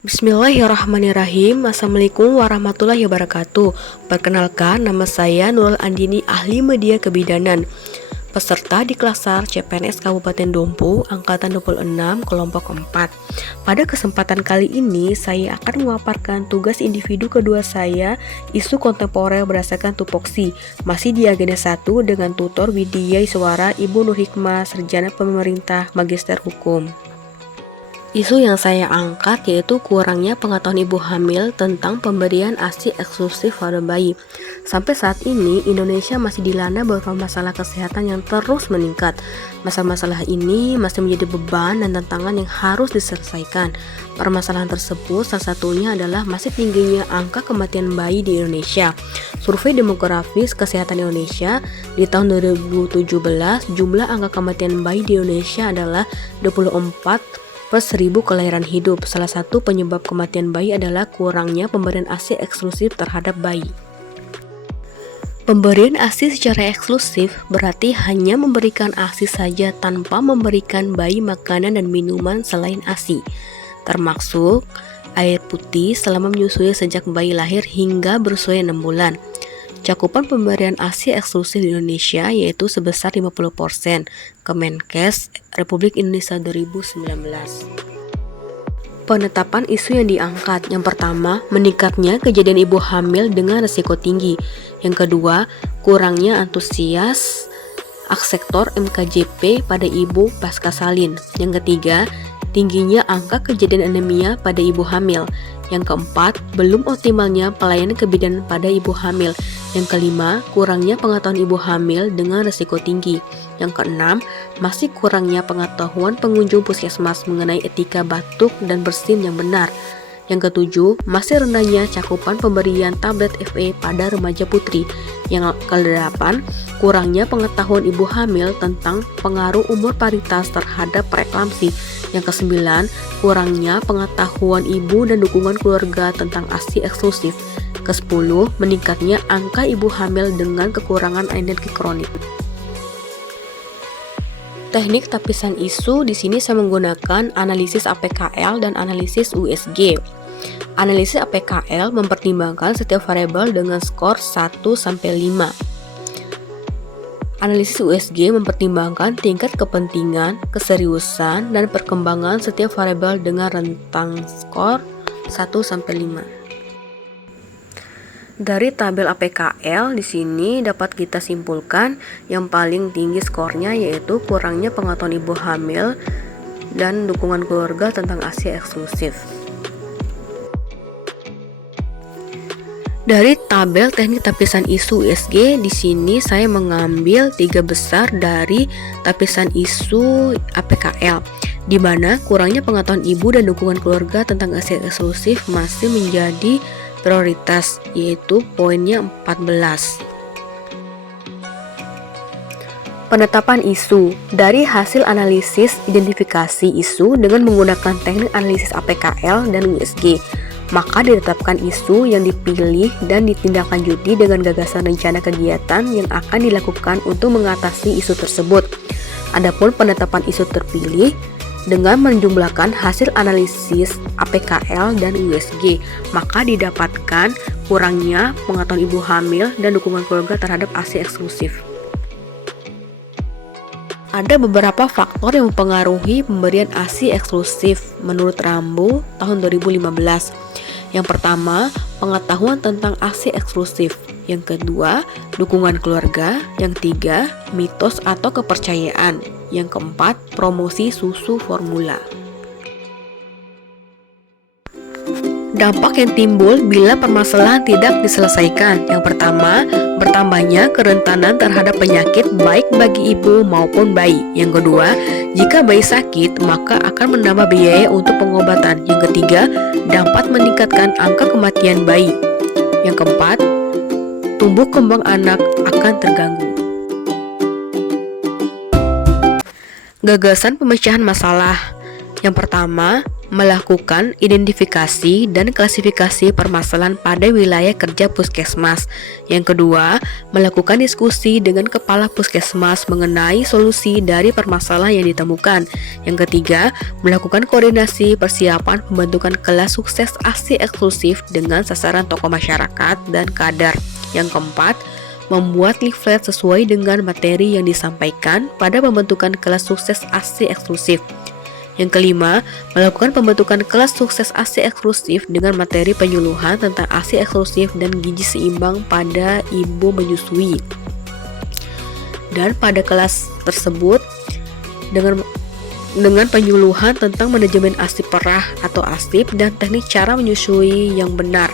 Bismillahirrahmanirrahim. Assalamualaikum warahmatullahi wabarakatuh. Perkenalkan, nama saya Nurul Andini, ahli media kebidanan. Peserta di kelas SAR CPNS Kabupaten Dompu, Angkatan 26, kelompok 4. Pada kesempatan kali ini, saya akan memaparkan tugas individu kedua saya, isu kontemporer berdasarkan tupoksi, masih di agenda 1 dengan tutor Widya Iswara Ibu Nur Hikmah, Sarjana Pemerintah, Magister Hukum. Isu yang saya angkat yaitu kurangnya pengetahuan ibu hamil tentang pemberian ASI eksklusif pada bayi. Sampai saat ini, Indonesia masih dilanda beberapa masalah kesehatan yang terus meningkat. Masalah-masalah ini masih menjadi beban dan tantangan yang harus diselesaikan. Permasalahan tersebut salah satunya adalah masih tingginya angka kematian bayi di Indonesia. Survei demografis kesehatan Indonesia di tahun 2017, jumlah angka kematian bayi di Indonesia adalah 24 per 1000 kelahiran hidup. Salah satu penyebab kematian bayi adalah kurangnya pemberian ASI eksklusif terhadap bayi. Pemberian ASI secara eksklusif berarti hanya memberikan ASI saja tanpa memberikan bayi makanan dan minuman selain ASI, termasuk air putih selama menyusui sejak bayi lahir hingga berusia 6 bulan. Cakupan pemberian ASI eksklusif di Indonesia yaitu sebesar 50%, Kemenkes Republik Indonesia 2019. Penetapan isu yang diangkat, yang pertama, meningkatnya kejadian ibu hamil dengan risiko tinggi. Yang kedua, kurangnya antusias sektor MKJP pada ibu pasca salin. Yang ketiga, tingginya angka kejadian anemia pada ibu hamil. Yang keempat, belum optimalnya pelayanan kebidanan pada ibu hamil. Yang kelima, kurangnya pengetahuan ibu hamil dengan risiko tinggi. Yang keenam, masih kurangnya pengetahuan pengunjung puskesmas mengenai etika batuk dan bersin yang benar. Yang ketujuh, masih rendahnya cakupan pemberian tablet FE pada remaja putri. Yang kedelapan, kurangnya pengetahuan ibu hamil tentang pengaruh umur paritas terhadap preeklamsi. Yang kesembilan, kurangnya pengetahuan ibu dan dukungan keluarga tentang ASI eksklusif. Ke-10, meningkatnya angka ibu hamil dengan kekurangan energi kronik. Teknik tapisan isu di sini saya menggunakan analisis APKL dan analisis USG. Analisis APKL mempertimbangkan setiap variabel dengan skor 1 sampai 5. Analisis USG mempertimbangkan tingkat kepentingan, keseriusan, dan perkembangan setiap variabel dengan rentang skor 1 sampai 5. Dari tabel APKL di sini dapat kita simpulkan yang paling tinggi skornya yaitu kurangnya pengetahuan ibu hamil dan dukungan keluarga tentang ASI eksklusif. Dari tabel teknik tapisan isu USG di sini saya mengambil 3 besar dari tapisan isu APKL, di mana kurangnya pengetahuan ibu dan dukungan keluarga tentang ASI eksklusif masih menjadi prioritas, yaitu poinnya 14. Penetapan isu. Dari hasil analisis identifikasi isu dengan menggunakan teknik analisis APKL dan USG, maka ditetapkan isu yang dipilih dan ditindaklanjuti dengan gagasan rencana kegiatan yang akan dilakukan untuk mengatasi isu tersebut. Adapun penetapan isu terpilih dengan menjumlahkan hasil analisis APKL dan USG, maka didapatkan kurangnya pengetahuan ibu hamil dan dukungan keluarga terhadap ASI eksklusif. Ada beberapa faktor yang mempengaruhi pemberian ASI eksklusif menurut Rambo tahun 2015. Yang pertama, pengetahuan tentang ASI eksklusif. Yang kedua, dukungan keluarga. Yang tiga, mitos atau kepercayaan. Yang keempat, promosi susu formula. Dampak yang timbul bila permasalahan tidak diselesaikan. Yang pertama, bertambahnya kerentanan terhadap penyakit baik bagi ibu maupun bayi. Yang kedua, jika bayi sakit, maka akan menambah biaya untuk pengobatan. Yang ketiga, dapat meningkatkan angka kematian bayi. Yang keempat, tumbuh kembang anak akan terganggu. Gagasan pemecahan masalah. Yang pertama, melakukan identifikasi dan klasifikasi permasalahan pada wilayah kerja puskesmas. Yang kedua, melakukan diskusi dengan kepala puskesmas mengenai solusi dari permasalahan yang ditemukan. Yang ketiga, melakukan koordinasi persiapan pembentukan kelas sukses ASI eksklusif dengan sasaran tokoh masyarakat dan kader. Yang keempat, membuat leaflet sesuai dengan materi yang disampaikan pada pembentukan kelas sukses ASI eksklusif. Yang kelima, melakukan pembentukan kelas sukses ASI eksklusif dengan materi penyuluhan tentang ASI eksklusif dan gizi seimbang pada ibu menyusui. Dan pada kelas tersebut dengan penyuluhan tentang manajemen ASI perah atau ASIP dan teknik cara menyusui yang benar.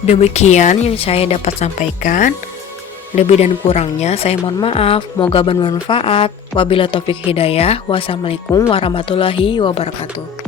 Demikian yang saya dapat sampaikan. Lebih dan kurangnya saya mohon maaf. Semoga bermanfaat. Wabillahi taufik hidayah. Wassalamualaikum warahmatullahi wabarakatuh.